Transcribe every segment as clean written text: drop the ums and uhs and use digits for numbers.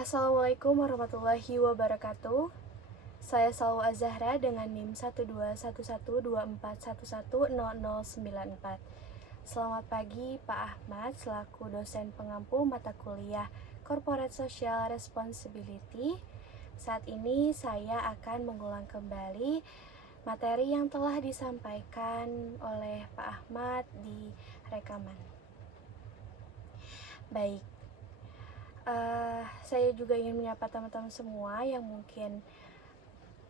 Assalamualaikum warahmatullahi wabarakatuh. Saya Salwa Azahra dengan NIM 1211241110094. Selamat pagi Pak Ahmad selaku dosen pengampu mata kuliah Corporate Social Responsibility. Saat ini saya akan mengulang kembali materi yang telah disampaikan oleh Pak Ahmad di rekaman. Baik, saya juga ingin menyapa teman-teman semua yang mungkin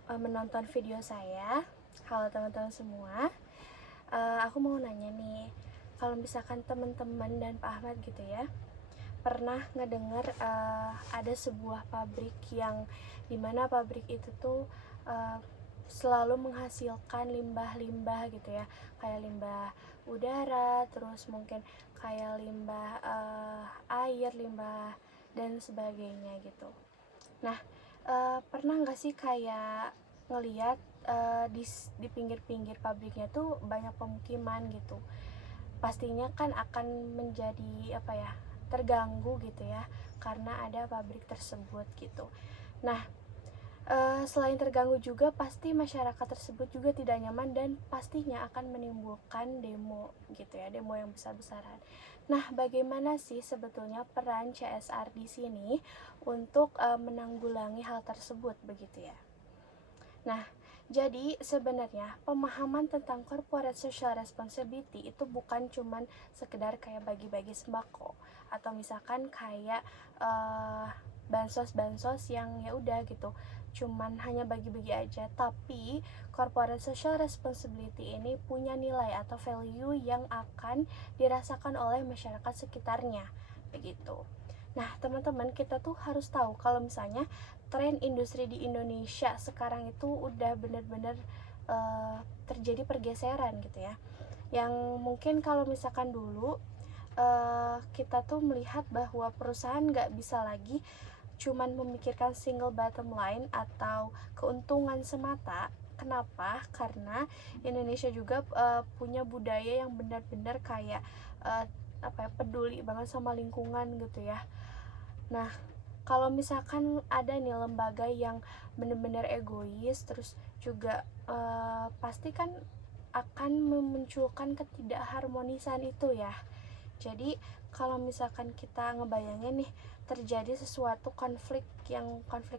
menonton video saya. Halo teman-teman semua, aku mau nanya nih, kalau misalkan teman-teman dan Pak Ahmad gitu ya, pernah ngedenger ada sebuah pabrik yang dimana pabrik itu tuh selalu menghasilkan limbah-limbah gitu ya, kayak limbah udara, terus mungkin kayak limbah air, limbah dan sebagainya gitu. Nah, pernah nggak sih kayak ngeliat di pinggir-pinggir pabriknya tuh banyak pemukiman gitu? Pastinya kan akan menjadi terganggu gitu ya, karena ada pabrik tersebut gitu. Nah, selain terganggu juga pasti masyarakat tersebut juga tidak nyaman dan pastinya akan menimbulkan demo gitu ya, demo yang besar-besaran. Nah, bagaimana sih sebetulnya peran CSR di sini untuk menanggulangi hal tersebut begitu ya? Nah, jadi sebenarnya pemahaman tentang corporate social responsibility itu bukan cuman sekedar kayak bagi-bagi sembako atau misalkan kayak bansos-bansos yang ya udah gitu, cuman hanya bagi-bagi aja, tapi corporate social responsibility ini punya nilai atau value yang akan dirasakan oleh masyarakat sekitarnya begitu. Nah, teman-teman, kita tuh harus tahu kalau misalnya tren industri di Indonesia sekarang itu udah bener-bener terjadi pergeseran gitu ya, yang mungkin kalau misalkan dulu kita tuh melihat bahwa perusahaan nggak bisa lagi cuman memikirkan single bottom line atau keuntungan semata. Kenapa? Karena Indonesia juga punya budaya yang benar-benar kayak peduli banget sama lingkungan gitu ya. Nah, kalau misalkan ada nih lembaga yang benar-benar egois, terus juga pasti kan akan memunculkan ketidakharmonisan itu ya. Jadi kalau misalkan kita ngebayangin nih terjadi sesuatu konflik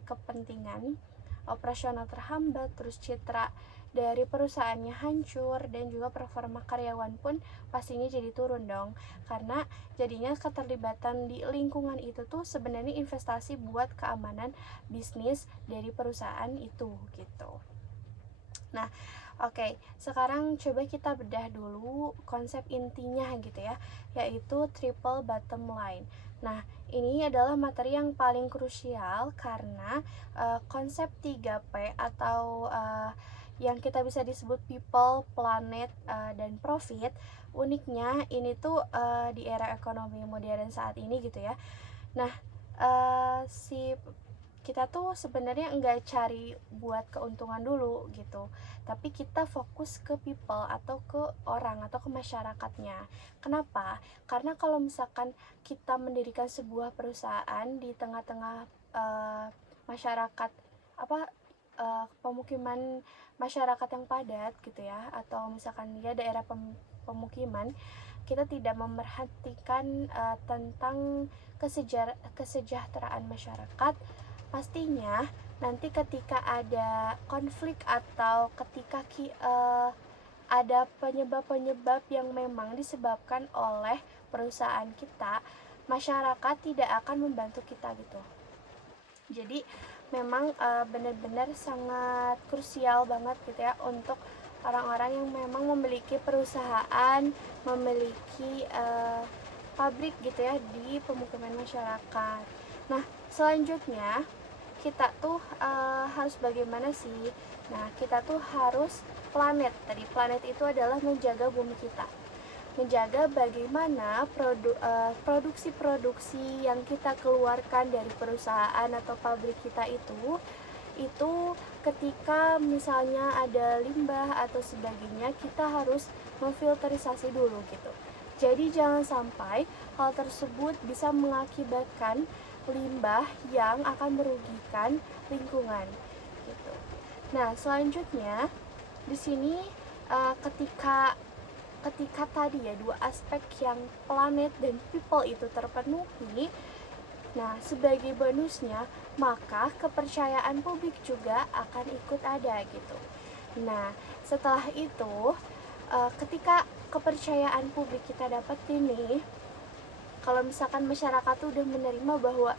kepentingan, operasional terhambat, terus citra dari perusahaannya hancur dan juga performa karyawan pun pastinya jadi turun dong, karena jadinya keterlibatan di lingkungan itu tuh sebenarnya investasi buat keamanan bisnis dari perusahaan itu gitu. Nah, oke, sekarang coba kita bedah dulu konsep intinya gitu ya, yaitu triple bottom line. Nah, ini adalah materi yang paling krusial karena konsep 3P atau yang kita bisa disebut people, planet, dan profit. Uniknya ini tuh di era ekonomi modern saat ini gitu ya. Nah, si kita tuh sebenarnya nggak cari buat keuntungan dulu gitu, tapi kita fokus ke people atau ke orang atau ke masyarakatnya. Kenapa? Karena kalau misalkan kita mendirikan sebuah perusahaan di tengah-tengah masyarakat pemukiman masyarakat yang padat gitu ya, atau misalkan dia daerah pemukiman, kita tidak memerhatikan tentang kesejahteraan masyarakat, pastinya nanti ketika ada konflik atau ketika ada penyebab-penyebab yang memang disebabkan oleh perusahaan kita, masyarakat tidak akan membantu kita gitu. Jadi memang benar-benar sangat krusial banget gitu ya untuk orang-orang yang memang memiliki perusahaan, memiliki pabrik gitu ya di pemukiman masyarakat. Nah, selanjutnya kita tuh harus bagaimana sih? Nah, kita tuh harus planet. Tadi planet itu adalah menjaga bumi kita, menjaga bagaimana produksi-produksi yang kita keluarkan dari perusahaan atau pabrik kita itu ketika misalnya ada limbah atau sebagainya, kita harus memfilterisasi dulu gitu. Jadi jangan sampai hal tersebut bisa mengakibatkan limbah yang akan merugikan lingkungan gitu. Nah, selanjutnya di sini ketika ketika tadi ya dua aspek yang planet dan people itu terpenuhi, nah sebagai bonusnya maka kepercayaan publik juga akan ikut ada gitu. Nah, setelah itu ketika kepercayaan publik kita dapat ini, kalau misalkan masyarakat tuh udah menerima bahwa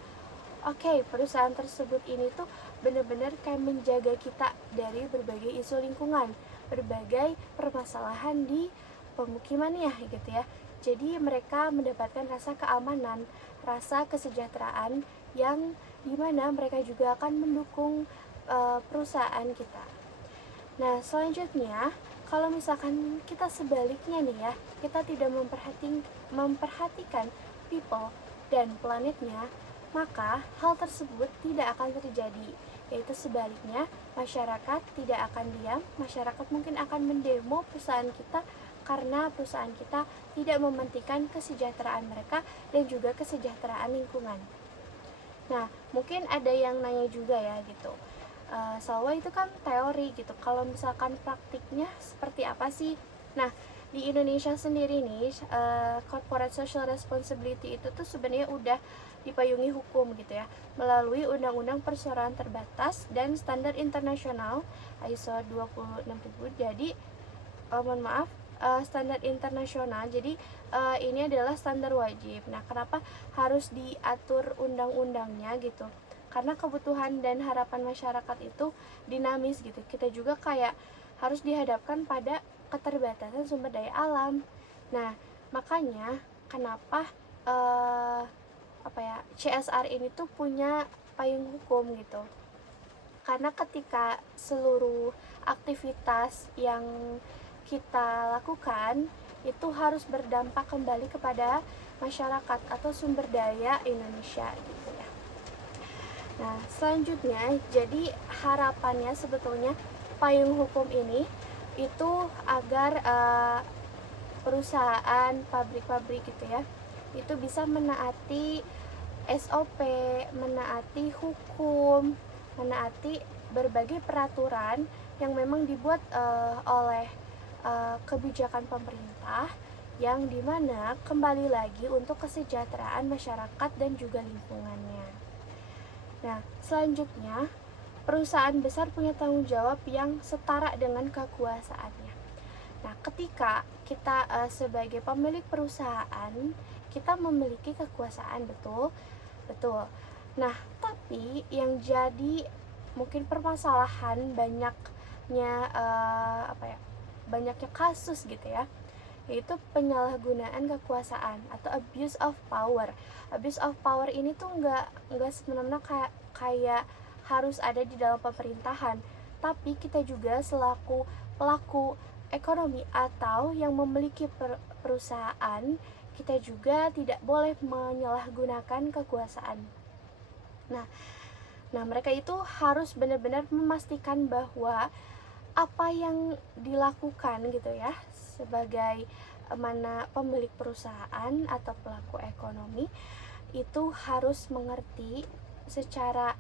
oke, perusahaan tersebut ini tuh benar-benar kayak menjaga kita dari berbagai isu lingkungan, berbagai permasalahan di pemukimannya gitu ya. Jadi mereka mendapatkan rasa keamanan, rasa kesejahteraan yang dimana mereka juga akan mendukung perusahaan kita. Nah, selanjutnya kalau misalkan kita sebaliknya nih ya, kita tidak memperhatikan people dan planetnya, maka hal tersebut tidak akan terjadi. Yaitu sebaliknya, masyarakat tidak akan diam, masyarakat mungkin akan mendemo perusahaan kita karena perusahaan kita tidak mementingkan kesejahteraan mereka dan juga kesejahteraan lingkungan. Nah, mungkin ada yang nanya juga ya gitu, Salwa itu kan teori gitu, kalau misalkan praktiknya seperti apa sih? Nah, di Indonesia sendiri nih, corporate social responsibility itu tuh sebenarnya udah dipayungi hukum gitu ya, melalui Undang-Undang Perseroan Terbatas dan Standar Internasional ISO 26000. Jadi mohon maaf, standar internasional. Jadi ini adalah standar wajib. Nah, kenapa harus diatur undang-undangnya gitu? Karena kebutuhan dan harapan masyarakat itu dinamis gitu. Kita juga kayak harus dihadapkan pada keterbatasan sumber daya alam. Nah, makanya kenapa CSR ini tuh punya payung hukum gitu. Karena ketika seluruh aktivitas yang kita lakukan itu harus berdampak kembali kepada masyarakat atau sumber daya Indonesia gitu ya. Nah, selanjutnya jadi harapannya sebetulnya payung hukum ini itu agar perusahaan, pabrik-pabrik gitu ya, itu bisa menaati SOP, menaati hukum, menaati berbagai peraturan yang memang dibuat oleh kebijakan pemerintah, yang dimana kembali lagi untuk kesejahteraan masyarakat dan juga lingkungannya. Nah, selanjutnya perusahaan besar punya tanggung jawab yang setara dengan kekuasaannya. Nah, ketika kita sebagai pemilik perusahaan, kita memiliki kekuasaan, betul? Betul. Nah, tapi yang jadi mungkin permasalahan banyaknya kasus gitu ya, yaitu penyalahgunaan kekuasaan atau abuse of power. Abuse of power ini tuh nggak sebenarnya kayak harus ada di dalam pemerintahan, tapi kita juga selaku pelaku ekonomi atau yang memiliki perusahaan, kita juga tidak boleh menyalahgunakan kekuasaan. Nah, mereka itu harus benar-benar memastikan bahwa apa yang dilakukan gitu ya sebagai mana pemilik perusahaan atau pelaku ekonomi itu harus mengerti secara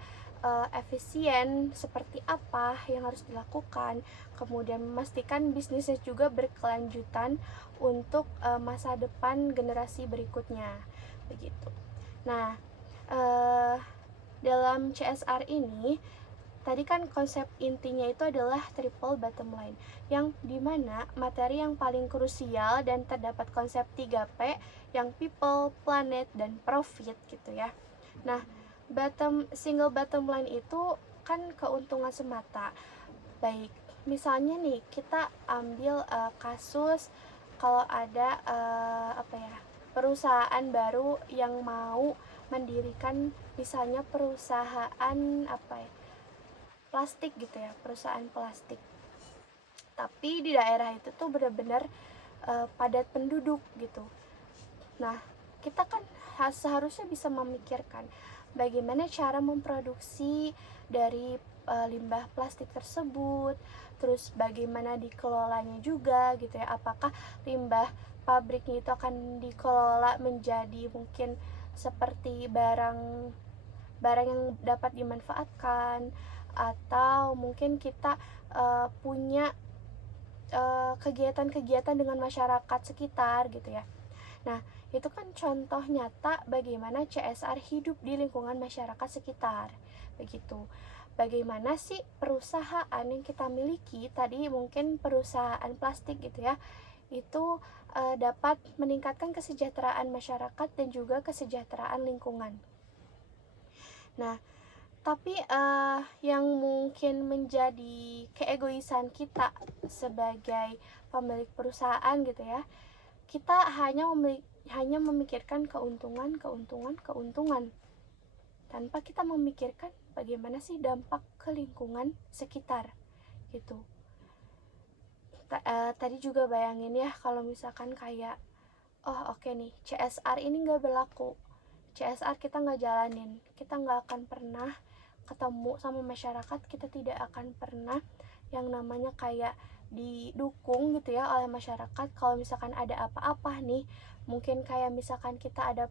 efisien seperti apa yang harus dilakukan, kemudian memastikan bisnisnya juga berkelanjutan untuk masa depan generasi berikutnya begitu. Nah, dalam CSR ini tadi kan konsep intinya itu adalah triple bottom line, yang dimana materi yang paling krusial dan terdapat konsep 3P yang people, planet, dan profit gitu ya. Nah, single bottom line itu kan keuntungan semata. Baik, misalnya nih kita ambil kasus kalau ada perusahaan baru yang mau mendirikan misalnya perusahaan plastik gitu ya, perusahaan plastik. Tapi di daerah itu tuh benar-benar padat penduduk gitu. Nah, kita kan seharusnya bisa memikirkan bagaimana cara memproduksi dari limbah plastik tersebut, terus bagaimana dikelolanya juga gitu ya. Apakah limbah pabriknya itu akan dikelola menjadi mungkin seperti barang barang yang dapat dimanfaatkan, atau mungkin kita punya kegiatan-kegiatan dengan masyarakat sekitar gitu ya. Nah, itu kan contoh nyata bagaimana CSR hidup di lingkungan masyarakat sekitar. Begitu. Bagaimana sih perusahaan yang kita miliki, tadi mungkin perusahaan plastik gitu ya, itu dapat meningkatkan kesejahteraan masyarakat dan juga kesejahteraan lingkungan. Nah, tapi yang mungkin menjadi keegoisan kita sebagai pemilik perusahaan gitu ya, kita hanya memikirkan keuntungan tanpa kita memikirkan bagaimana sih dampak ke lingkungan sekitar gitu. Tadi juga bayangin ya kalau misalkan kayak oke nih, CSR ini nggak berlaku, CSR kita nggak jalanin, kita nggak akan pernah ketemu sama masyarakat, kita tidak akan pernah yang namanya kayak didukung gitu ya oleh masyarakat. Kalau misalkan ada apa-apa nih, mungkin kayak misalkan kita ada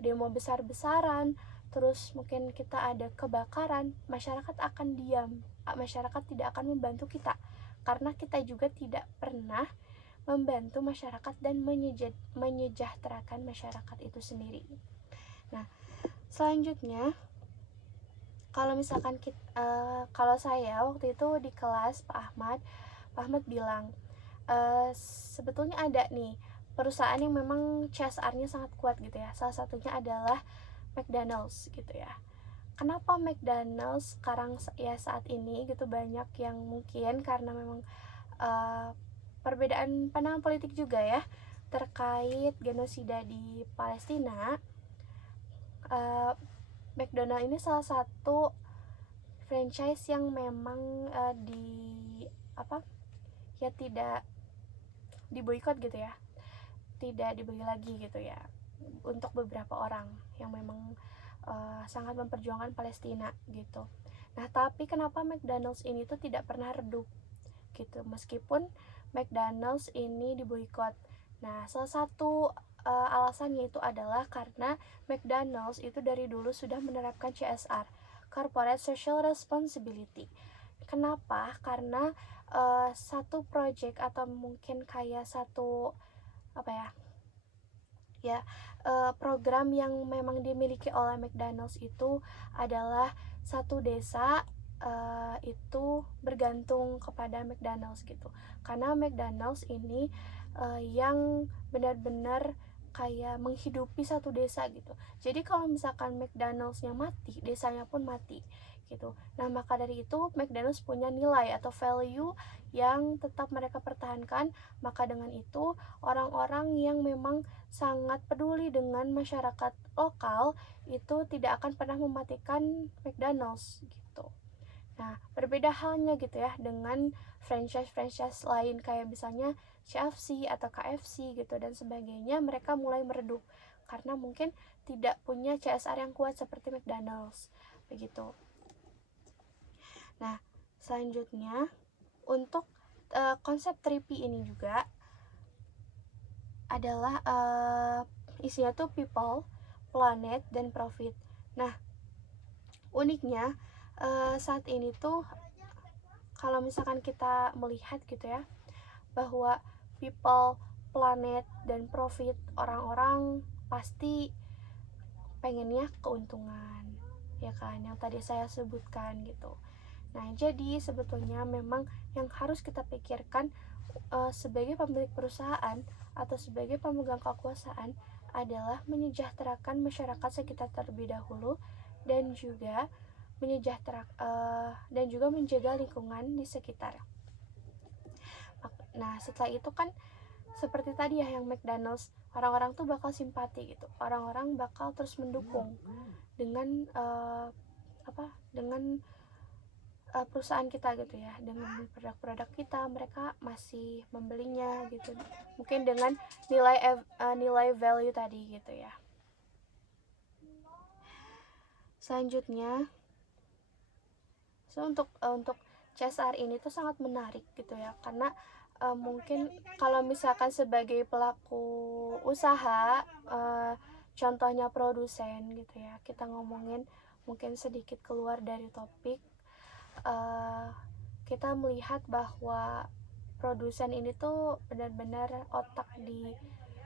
demo besar-besaran, terus mungkin kita ada kebakaran, masyarakat akan diam, masyarakat tidak akan membantu kita, karena kita juga tidak pernah membantu masyarakat dan menyejahterakan masyarakat itu sendiri. Nah, selanjutnya kalau misalkan kalau saya waktu itu di kelas Pak Ahmad bilang sebetulnya ada nih perusahaan yang memang CSR-nya sangat kuat gitu ya. Salah satunya adalah McDonald's gitu ya. Kenapa McDonald's sekarang ya saat ini gitu banyak yang mungkin karena memang perbedaan pandangan politik juga ya terkait genosida di Palestina. McDonald ini salah satu franchise yang memang tidak diboikot gitu ya, tidak dibeli lagi gitu ya, untuk beberapa orang yang memang sangat memperjuangkan Palestina gitu. Nah, tapi kenapa McDonald's ini tuh tidak pernah redup gitu meskipun McDonald's ini diboikot. Nah, salah satu alasannya itu adalah karena McDonald's itu dari dulu sudah menerapkan CSR, Corporate Social Responsibility. Kenapa? Karena satu project atau mungkin kayak satu program yang memang dimiliki oleh McDonald's itu adalah satu desa itu bergantung kepada McDonald's gitu, karena McDonald's ini yang benar-benar kayak menghidupi satu desa gitu. Jadi kalau misalkan McDonald's-nya mati, desanya pun mati gitu. Nah, maka dari itu McDonald's punya nilai atau value yang tetap mereka pertahankan. Maka dengan itu orang-orang yang memang sangat peduli dengan masyarakat lokal itu tidak akan pernah mematikan McDonald's gitu. Nah, berbeda halnya gitu ya dengan franchise-franchise lain kayak misalnya CFC atau KFC gitu dan sebagainya, mereka mulai meredup karena mungkin tidak punya CSR yang kuat seperti McDonald's begitu. Nah, selanjutnya untuk konsep 3P ini juga adalah isinya tuh people, planet, dan profit. Nah, uniknya saat ini tuh kalau misalkan kita melihat gitu ya, bahwa people, planet, dan profit, orang-orang pasti pengennya keuntungan, ya kan, yang tadi saya sebutkan gitu. Nah, jadi sebetulnya memang yang harus kita pikirkan sebagai pemilik perusahaan atau sebagai pemegang kekuasaan adalah menyejahterakan masyarakat sekitar terlebih dahulu dan juga dan juga menjaga lingkungan di sekitar. Nah, setelah itu kan seperti tadi ya yang McDonald's, orang-orang tuh bakal simpati gitu, orang-orang bakal terus mendukung dengan perusahaan kita gitu ya, dengan produk-produk kita, mereka masih membelinya gitu, mungkin dengan nilai value tadi gitu ya. Selanjutnya, untuk CSR ini tuh sangat menarik gitu ya, karena mungkin kalau misalkan sebagai pelaku usaha contohnya produsen gitu ya, kita ngomongin mungkin sedikit keluar dari topik. uh, kita melihat bahwa produsen ini tuh benar-benar otak di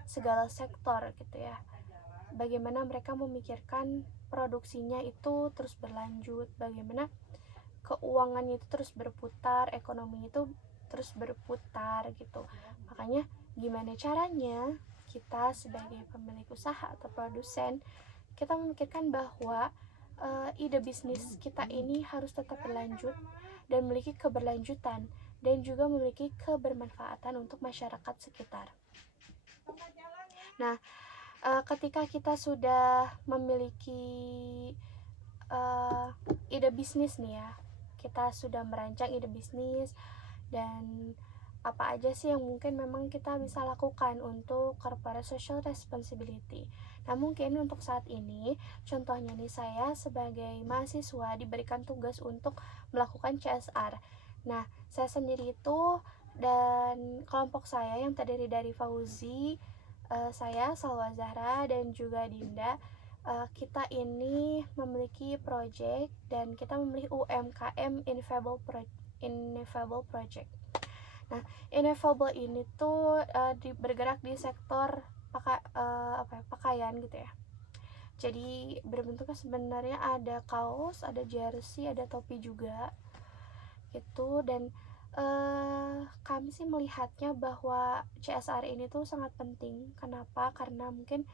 segala sektor gitu ya, bagaimana mereka memikirkan produksinya itu terus berlanjut, bagaimana keuangannya itu terus berputar, ekonominya itu terus berputar gitu. Makanya gimana caranya kita sebagai pemilik usaha atau produsen, kita memikirkan bahwa ide bisnis kita ini harus tetap berlanjut dan memiliki keberlanjutan dan juga memiliki kebermanfaatan untuk masyarakat sekitar. Nah, ketika kita sudah memiliki ide bisnis nih ya, kita sudah merancang ide bisnis dan apa aja sih yang mungkin memang kita bisa lakukan untuk corporate social responsibility. Nah, mungkin untuk saat ini, contohnya nih, saya sebagai mahasiswa diberikan tugas untuk melakukan CSR. Nah, saya sendiri itu dan kelompok saya yang terdiri dari Fauzi, saya, Salwa Zahra, dan juga Dinda, kita ini memiliki project dan kita memiliki UMKM Ineffable Project. Nah, Ineffable ini tuh bergerak di sektor pakaian gitu ya. Jadi berbentuknya sebenarnya ada kaos, ada jersey, ada topi juga gitu. Dan kami sih melihatnya bahwa CSR ini tuh sangat penting. Kenapa? Karena mungkin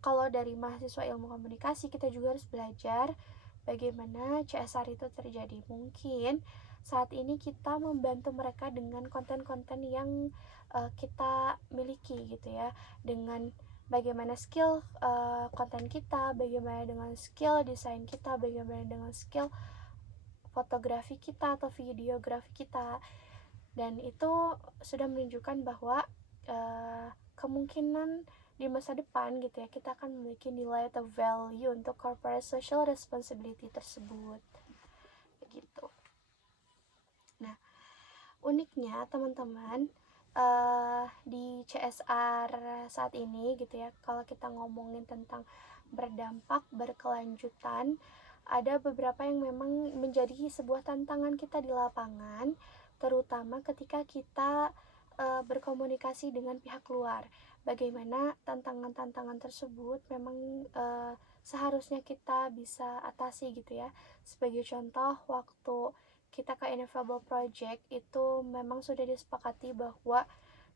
kalau dari mahasiswa ilmu komunikasi, kita juga harus belajar bagaimana CSR itu terjadi. Mungkin saat ini kita membantu mereka dengan konten-konten yang kita miliki gitu ya, dengan bagaimana skill konten kita, bagaimana dengan skill desain kita, bagaimana dengan skill fotografi kita atau videografi kita. Dan itu sudah menunjukkan bahwa kemungkinan di masa depan gitu ya, kita akan memiliki nilai atau value untuk corporate social responsibility tersebut begitu. Nah, uniknya teman-teman, di CSR saat ini gitu ya, kalau kita ngomongin tentang berdampak berkelanjutan, ada beberapa yang memang menjadi sebuah tantangan kita di lapangan, terutama ketika kita berkomunikasi dengan pihak luar. Bagaimana tantangan-tantangan tersebut memang seharusnya kita bisa atasi gitu ya. Sebagai contoh, waktu kita ke Ineffable Project itu memang sudah disepakati bahwa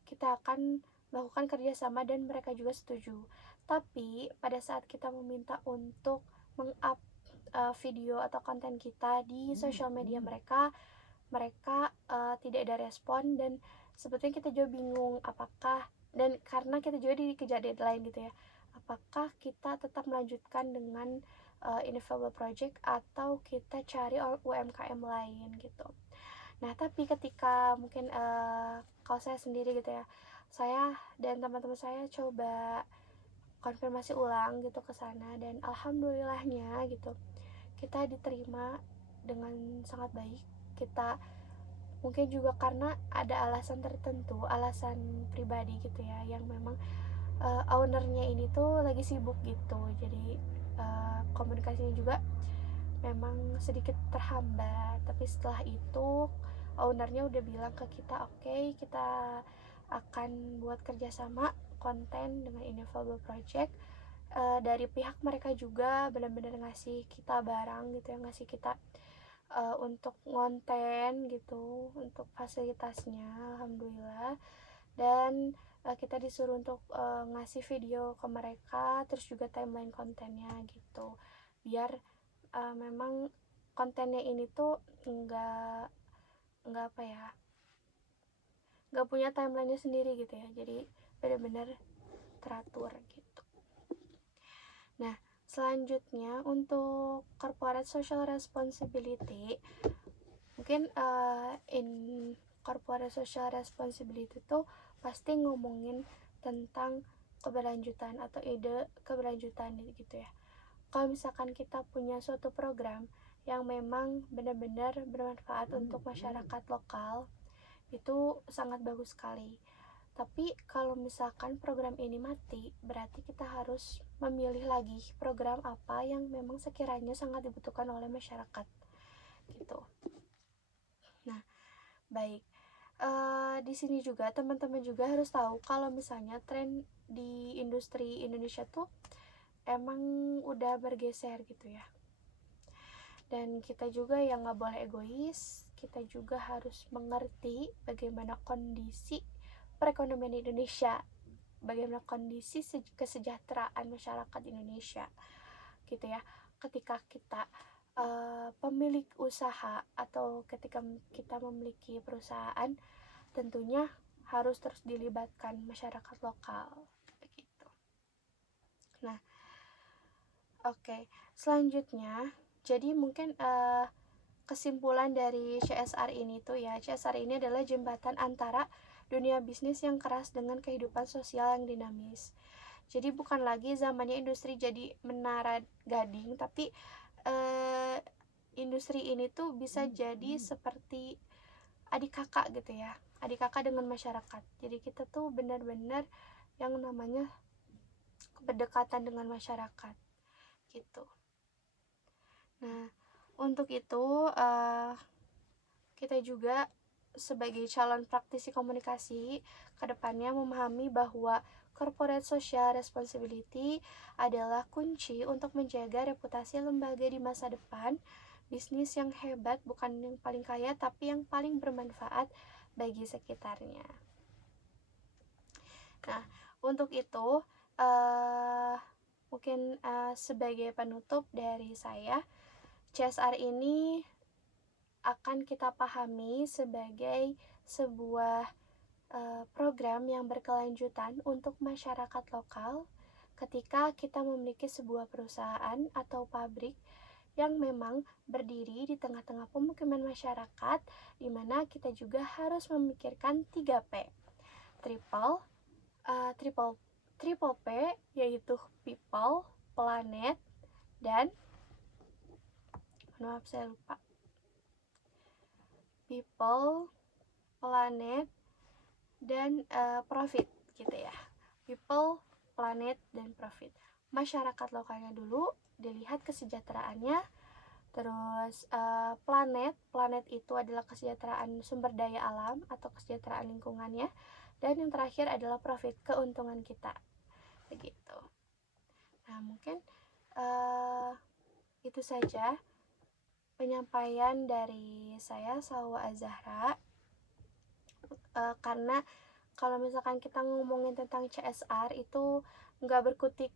kita akan melakukan kerjasama dan mereka juga setuju. Tapi pada saat kita meminta untuk meng-up video atau konten kita di sosial media mereka, tidak ada respon. Dan sebetulnya kita juga bingung apakah, dan karena kita juga dikejar deadline gitu ya, apakah kita tetap melanjutkan dengan Ineffable Project atau kita cari UMKM lain gitu. Nah, tapi ketika mungkin kalau saya sendiri gitu ya, saya dan teman-teman saya coba konfirmasi ulang gitu ke sana, dan alhamdulillahnya gitu kita diterima dengan sangat baik. Kita mungkin juga karena ada alasan tertentu, alasan pribadi gitu ya, yang memang ownernya ini tuh lagi sibuk gitu, jadi komunikasinya juga memang sedikit terhambat. Tapi setelah itu ownernya udah bilang ke kita, oke, kita akan buat kerjasama konten dengan Ineffable Project. Dari pihak mereka juga benar-benar ngasih kita barang gitu ya, ngasih kita untuk ngonten gitu, untuk fasilitasnya alhamdulillah. Dan kita disuruh untuk ngasih video ke mereka, terus juga timeline kontennya gitu, biar memang kontennya ini tuh nggak apa ya, nggak punya timelinenya sendiri gitu ya, jadi benar-benar teratur gitu. Nah, selanjutnya untuk corporate social responsibility, mungkin in corporate social responsibility tuh pasti ngomongin tentang keberlanjutan atau ide keberlanjutan gitu ya. Kalau misalkan kita punya suatu program yang memang benar-benar bermanfaat untuk masyarakat lokal, itu sangat bagus sekali. Tapi kalau misalkan program ini mati, berarti kita harus memilih lagi program apa yang memang sekiranya sangat dibutuhkan oleh masyarakat gitu. Nah, baik. Di sini juga teman-teman juga harus tahu kalau misalnya tren di industri Indonesia tuh emang udah bergeser gitu ya. Dan kita juga yang nggak boleh egois, kita juga harus mengerti bagaimana kondisi perekonomian Indonesia, bagaimana kondisi kesejahteraan masyarakat Indonesia gitu ya. Ketika kita pemilik usaha atau ketika kita memiliki perusahaan, tentunya harus terus dilibatkan masyarakat lokal begitu. Nah, oke. Selanjutnya, jadi mungkin kesimpulan dari CSR ini tuh ya, CSR ini adalah jembatan antara dunia bisnis yang keras dengan kehidupan sosial yang dinamis. Jadi bukan lagi zamannya industri jadi menara gading, tapi industri ini tuh bisa jadi seperti adik kakak gitu ya, adik kakak dengan masyarakat. Jadi kita tuh benar-benar yang namanya berdekatan dengan masyarakat gitu. Nah, untuk itu kita juga sebagai calon praktisi komunikasi kedepannya memahami bahwa corporate social responsibility adalah kunci untuk menjaga reputasi lembaga di masa depan. Bisnis yang hebat bukan yang paling kaya, tapi yang paling bermanfaat bagi sekitarnya. Nah, untuk itu mungkin sebagai penutup dari saya, CSR ini akan kita pahami sebagai sebuah program yang berkelanjutan untuk masyarakat lokal ketika kita memiliki sebuah perusahaan atau pabrik yang memang berdiri di tengah-tengah pemukiman masyarakat, di mana kita juga harus memikirkan 3P. Triple P, yaitu people, planet, dan maaf saya lupa. People, planet, dan profit gitu ya. People, planet, dan profit. Masyarakat lokalnya dulu, dilihat kesejahteraannya. Terus planet itu adalah kesejahteraan sumber daya alam atau kesejahteraan lingkungannya. Dan yang terakhir adalah profit, keuntungan kita begitu. Nah, mungkin itu saja penyampaian dari saya, Salwa Azahra. Karena kalau misalkan kita ngomongin tentang CSR itu nggak berkutik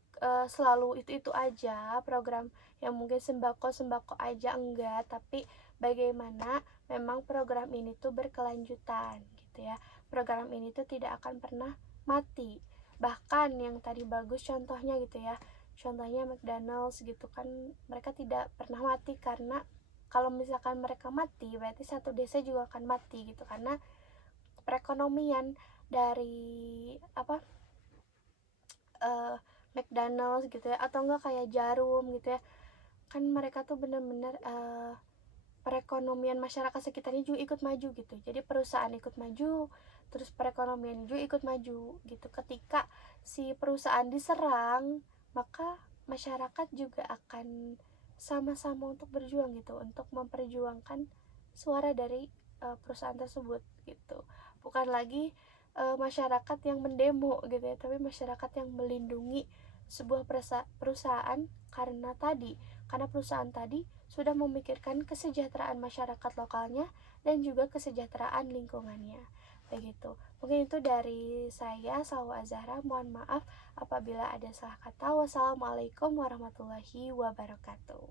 selalu itu aja program yang mungkin sembako aja, enggak, tapi bagaimana memang program ini tuh berkelanjutan gitu ya. Program ini tuh tidak akan pernah mati. Bahkan yang tadi bagus contohnya gitu ya, contohnya McDonald's gitu kan, mereka tidak pernah mati karena kalau misalkan mereka mati berarti satu desa juga akan mati gitu, karena perekonomian dari McDonald's gitu ya, atau enggak kayak Jarum gitu ya, kan mereka tuh bener-bener perekonomian masyarakat sekitarnya juga ikut maju gitu. Jadi perusahaan ikut maju, terus perekonomian juga ikut maju gitu. Ketika si perusahaan diserang, maka masyarakat juga akan sama-sama untuk berjuang gitu, untuk memperjuangkan suara dari perusahaan tersebut gitu. Bukan lagi masyarakat yang mendemo gitu ya, tapi masyarakat yang melindungi sebuah perusahaan karena perusahaan tadi sudah memikirkan kesejahteraan masyarakat lokalnya dan juga kesejahteraan lingkungannya begitu. Mungkin itu dari saya, Salwa Azahra. Mohon maaf apabila ada salah kata. Wassalamualaikum warahmatullahi wabarakatuh.